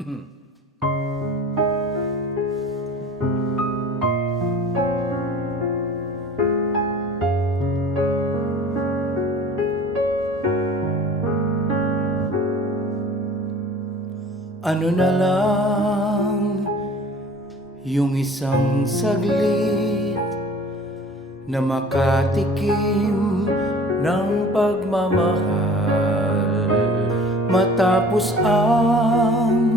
Ano na lang yung isang saglit na makatikim ng pagmamahal, matapos ang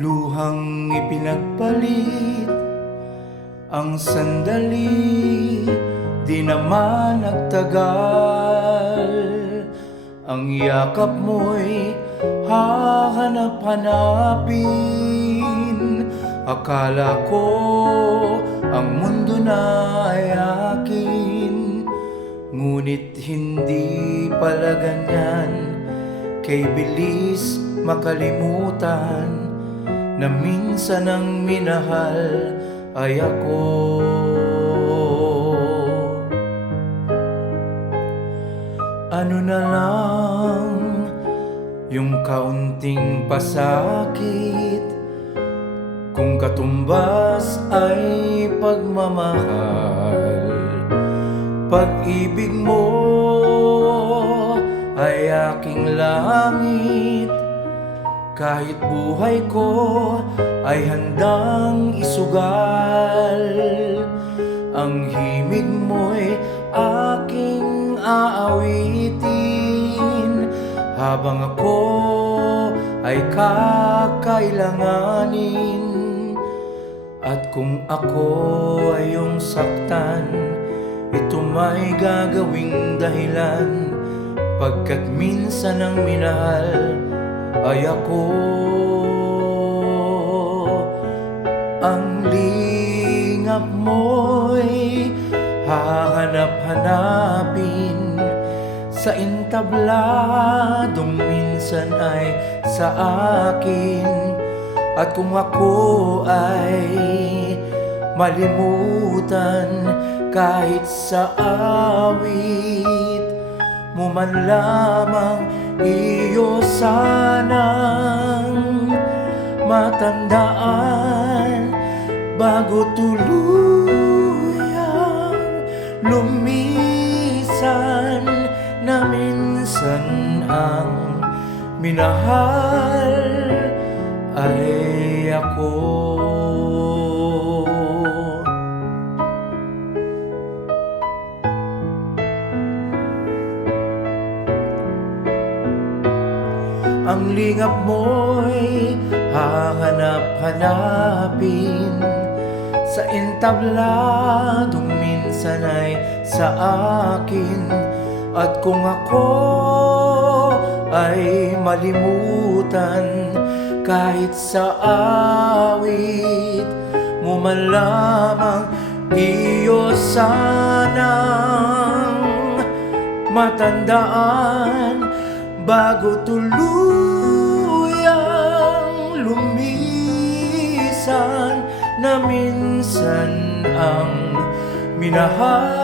luhang ipinagpalit. Ang sandali di naman nagtagal, ang yakap mo'y hahanap-hanapin. Akala ko ang mundo na ay akin, ngunit hindi pala ganyan. Kay bilis makalimutan na minsan ang minahal ay ako. Ano na lang yung kaunting pasakit, kung katumbas ay pagmamahal. Pag-ibig mo ay aking langit, kahit buhay ko ay handang isugal. Ang himig mo'y aking aawitin, habang ako ay kakailanganin. At kung ako ay iyong saktan, ito may gagawing dahilan, pagkat minsan ang minahal ay ako. Ang lingap mo'y hahanap-hanapin sa entabladong minsan ay sa akin. At kung ako ay malimutan kahit sa awit mo man lamang, iyo sanang matandaan bago tuluyang lumisan, na minsan ang minahal ay ako. Ang lingap mo'y hahanap-hanapin sa entabladong minsan ay sa akin. At kung ako ay malimutan kahit sa awit mo man lamang, iyo sanang matandaan bago tuluyang lumisan, na minsan ang minahal